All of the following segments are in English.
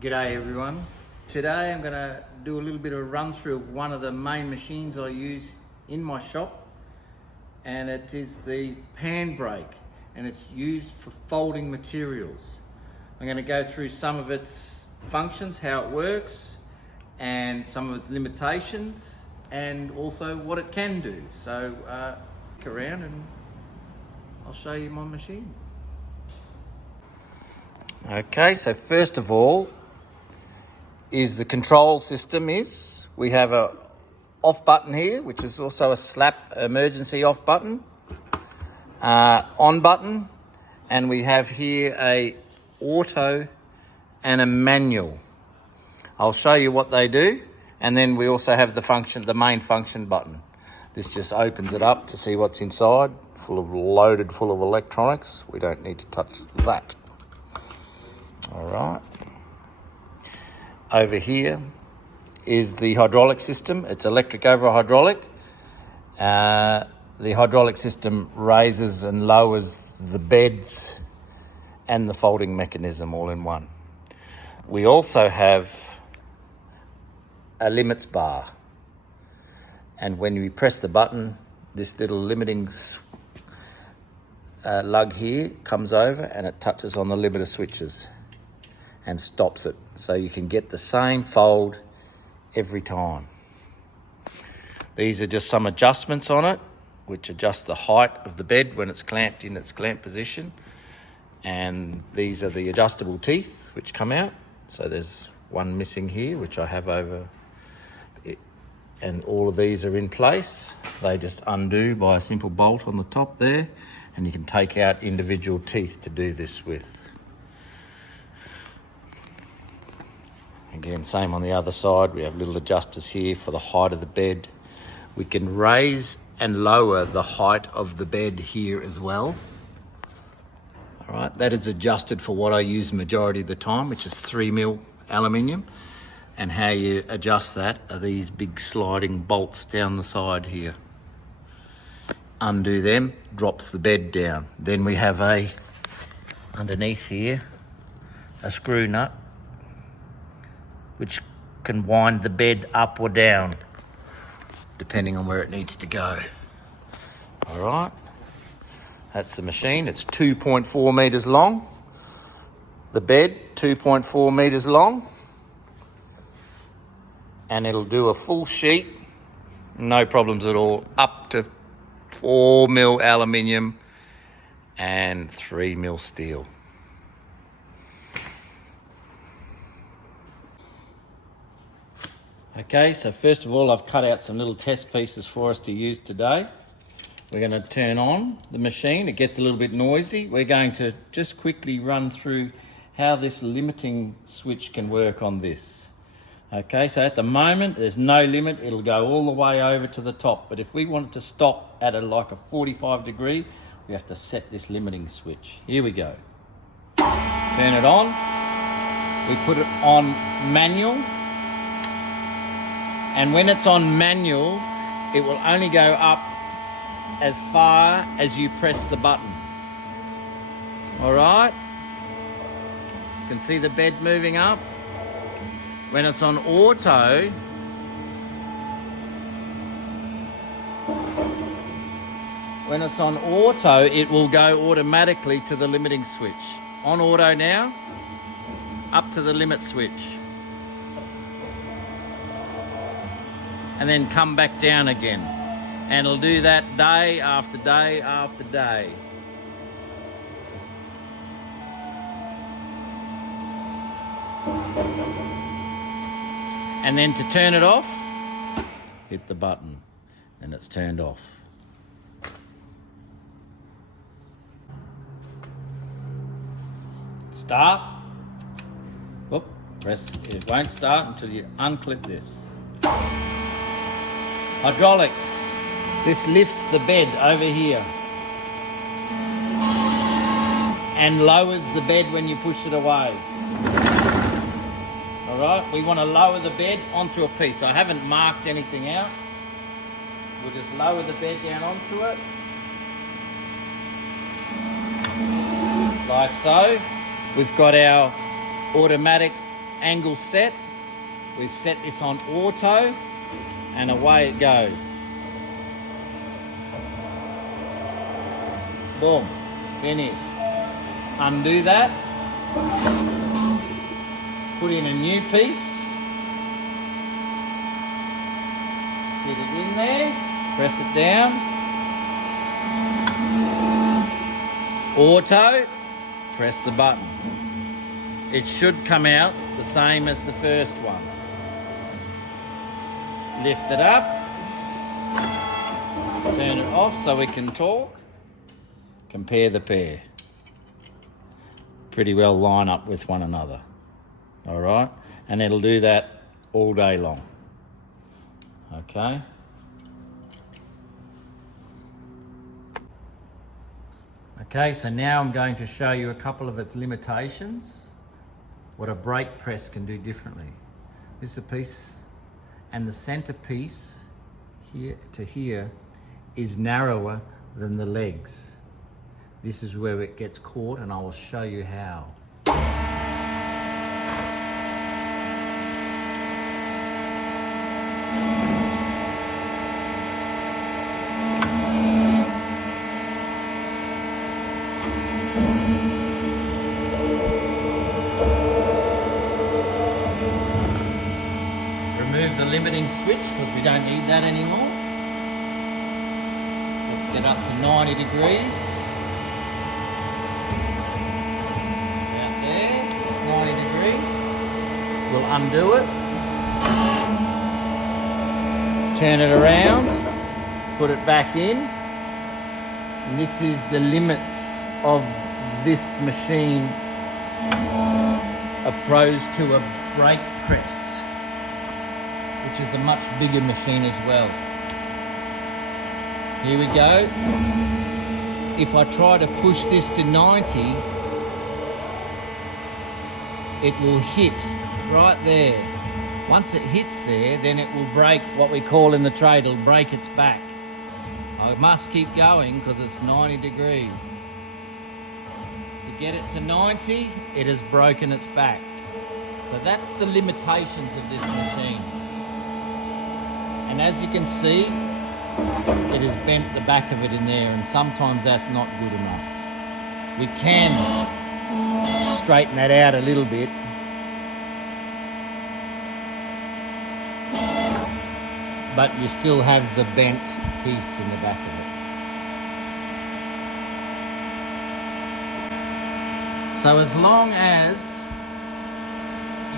G'day everyone. Today I'm going to do a little bit of a run through of one of the main machines I use in my shop, and it is the Panbrake, and it's used for folding materials. I'm going to go through some of its functions, how it works, and some of its limitations, and also what it can do. So stick around and I'll show you my machine. Okay, so first of all is the control system. We have a off button here, which is also a slap emergency off button, on button, and we have here a auto and a manual. I'll show you what they do, and then we also have the main function button. This just opens it up to see what's inside, loaded full of electronics. We don't need to touch that. All right. Over here is the hydraulic system. It's electric over hydraulic. The hydraulic system raises and lowers the beds and the folding mechanism all in one. We also have a limits bar. And when we press the button, this little limiting lug here comes over and it touches on the limiter switches and stops it, so you can get the same fold every time. These are just some adjustments on it, which adjust the height of the bed when it's clamped in its clamp position. And these are the adjustable teeth which come out. So there's one missing here, which I have over it, and all of these are in place. They just undo by a simple bolt on the top there, and you can take out individual teeth to do this with. Again, same on the other side. We have little adjusters here for the height of the bed. We can raise and lower the height of the bed here as well. All right, that is adjusted for what I use majority of the time, which is 3mm aluminium. And how you adjust that are these big sliding bolts down the side here. Undo them, drops the bed down. Then we have underneath here, a screw nut, which can wind the bed up or down, depending on where it needs to go. All right, that's the machine. It's 2.4 metres long. The bed, 2.4 metres long. And it'll do a full sheet, no problems at all, up to 4mm aluminium and 3mm steel. Okay, so first of all, I've cut out some little test pieces for us to use today. We're going to turn on the machine. It gets a little bit noisy. We're going to just quickly run through how this limiting switch can work on this. Okay, so at the moment, there's no limit. It'll go all the way over to the top. But if we want it to stop at like a 45 degree, we have to set this limiting switch. Here we go. Turn it on. We put it on manual. And when it's on manual, it will only go up as far as you press the button. All right? You can see the bed moving up. When it's on auto, it will go automatically to the limiting switch. On auto now, up to the limit switch. And then come back down again. And it'll do that day after day after day. And then to turn it off, hit the button and it's turned off. Start. Whoop, press, it won't start until you unclip this. Hydraulics. This lifts the bed over here and lowers the bed when you push it away. All right, we want to lower the bed onto a piece. I haven't marked anything out. We'll just lower the bed down onto it. Like so. We've got our automatic angle set. We've set this on auto and away it goes. Boom, finished. Undo that. Put in a new piece. Sit it in there, press it down. Auto, press the button. It should come out the same as the first one. Lift it up, turn it off so we can talk. Compare the pair. Pretty well line up with one another. All right, and it'll do that all day long. Okay. Okay, so now I'm going to show you a couple of its limitations, what a brake press can do differently. This is a piece, and the center piece here to here is narrower than the legs. This is where it gets caught, and I will show you how. Remove the limiting switch because we don't need that anymore. Let's get up to 90 degrees. About there, it's 90 degrees. We'll undo it. Turn it around, put it back in. And this is the limits of this machine opposed to a brake press, which is a much bigger machine as well. Here we go. If I try to push this to 90, it will hit right there. Once it hits there, then it will break, what we call in the trade, it'll break its back. I must keep going because it's 90 degrees. To get it to 90, it has broken its back. So that's the limitations of this machine. And as you can see, it has bent the back of it in there, and sometimes that's not good enough. We can straighten that out a little bit. But you still have the bent piece in the back of it. So as long as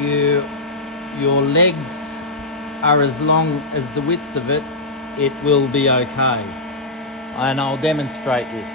your legs are as long as the width of it, it will be okay. And I'll demonstrate this.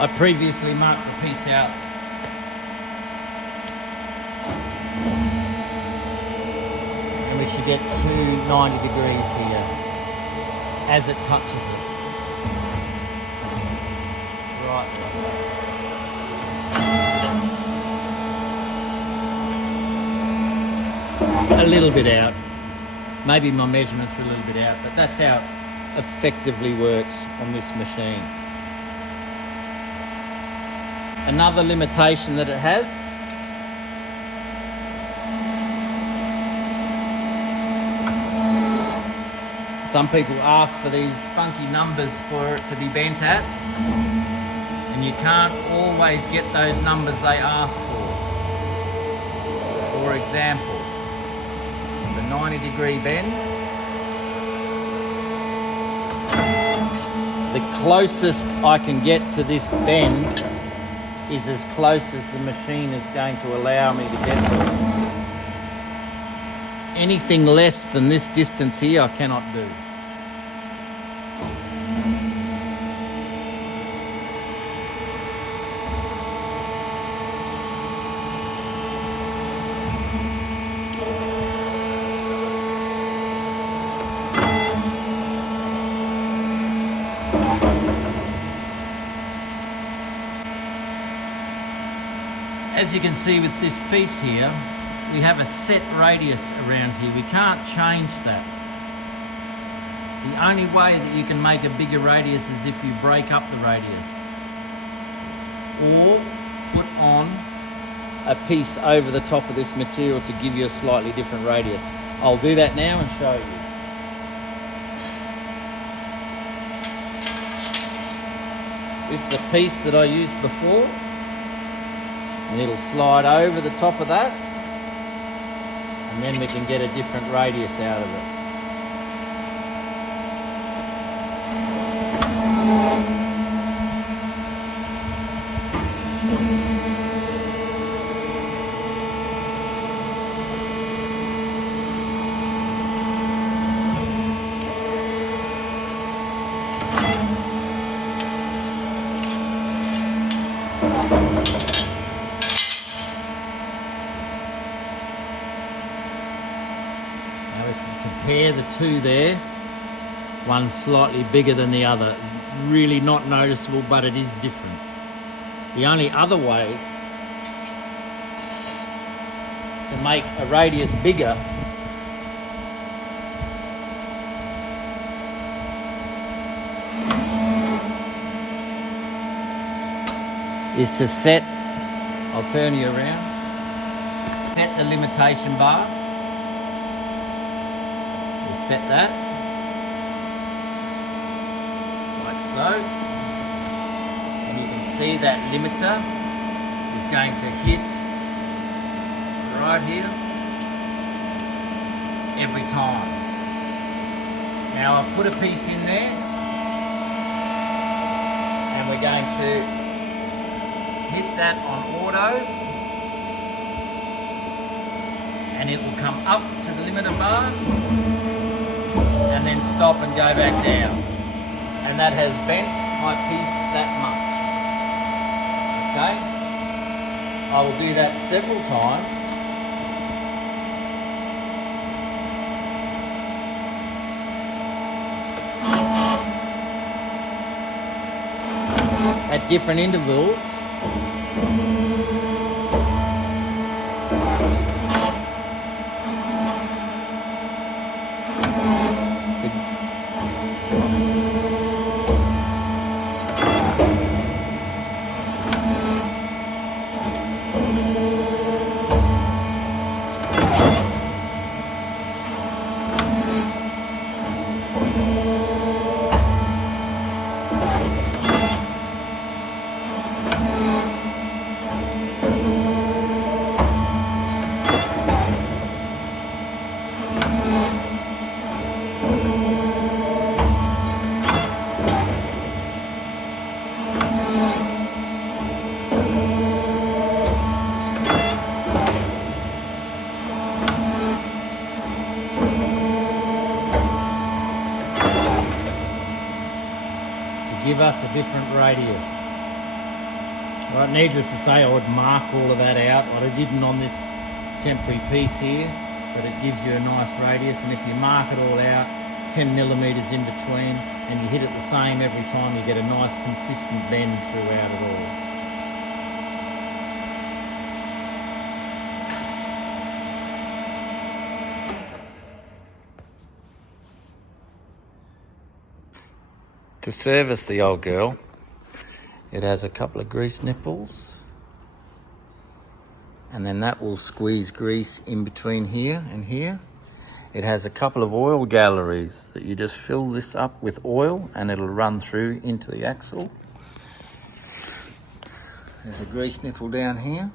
I previously marked the piece out. And we should get to 90 degrees here as it touches it. Right. A little bit out. Maybe my measurements are a little bit out, but that's how it effectively works on this machine. Another limitation that it has, some people ask for these funky numbers for it to be bent at, and you can't always get those numbers they ask for. For example, the 90-degree bend. The closest I can get to this bend is as close as the machine is going to allow me to get to it. Anything less than this distance here, I cannot do. as you can see with this piece here, we have a set radius around here. We can't change that. The only way that you can make a bigger radius is if you break up the radius or put on a piece over the top of this material to give you a slightly different radius. I'll do that now and show you. This is the piece that I used before, and it'll slide over the top of that, and then we can get a different radius out of it. Compare the two there, one slightly bigger than the other, really not noticeable, but it is different. The only other way to make a radius bigger is to set, I'll turn you around, set the limitation bar. Set that, like so, and you can see that limiter is going to hit right here every time. Now I've put a piece in there, and we're going to hit that on auto, and it will come up to the limiter bar, and then stop and go back down. And that has bent my piece that much. Okay? I will do that several times. At different intervals. Give us a different radius. Right, needless to say, I would mark all of that out. I didn't on this temporary piece here, but it gives you a nice radius, and if you mark it all out, 10 millimeters in between, and you hit it the same every time, you get a nice consistent bend throughout it all. To service the old girl, it has a couple of grease nipples, and then that will squeeze grease in between here and here. It has a couple of oil galleries that you just fill this up with oil and it'll run through into the axle. There's a grease nipple down here.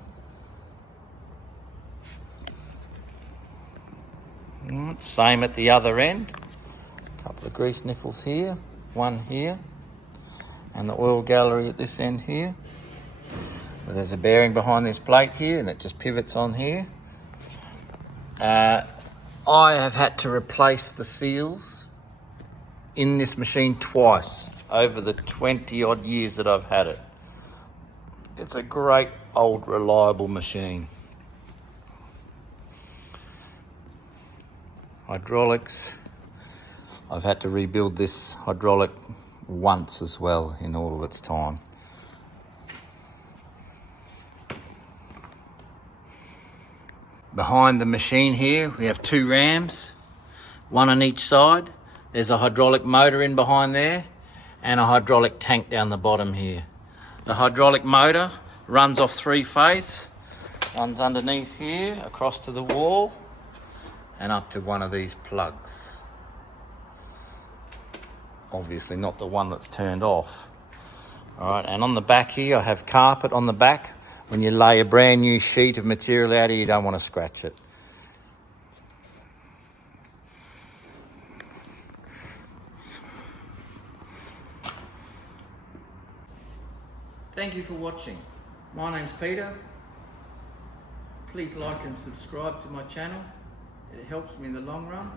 Same at the other end. A couple of grease nipples here. One here, and the oil gallery at this end here. But there's a bearing behind this plate here, and it just pivots on here. I have had to replace the seals in this machine twice over the 20 odd years that I've had it. It's a great old reliable machine. Hydraulics. I've had to rebuild this hydraulic once as well in all of its time. Behind the machine here, we have 2 rams, one on each side. There's a hydraulic motor in behind there and a hydraulic tank down the bottom here. The hydraulic motor runs off 3-phase, runs underneath here, across to the wall and up to one of these plugs. Obviously not the one that's turned off. All right, and on the back here I have carpet on the back. When you lay a brand new sheet of material out here, you don't want to scratch it. Thank you for watching. My name's Peter. Please like and subscribe to my channel. It helps me in the long run.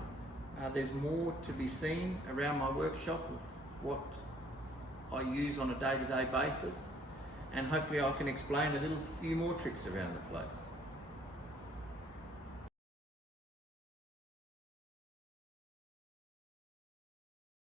There's more to be seen around my workshop of what I use on a day-to-day basis, and hopefully I can explain a few more tricks around the place.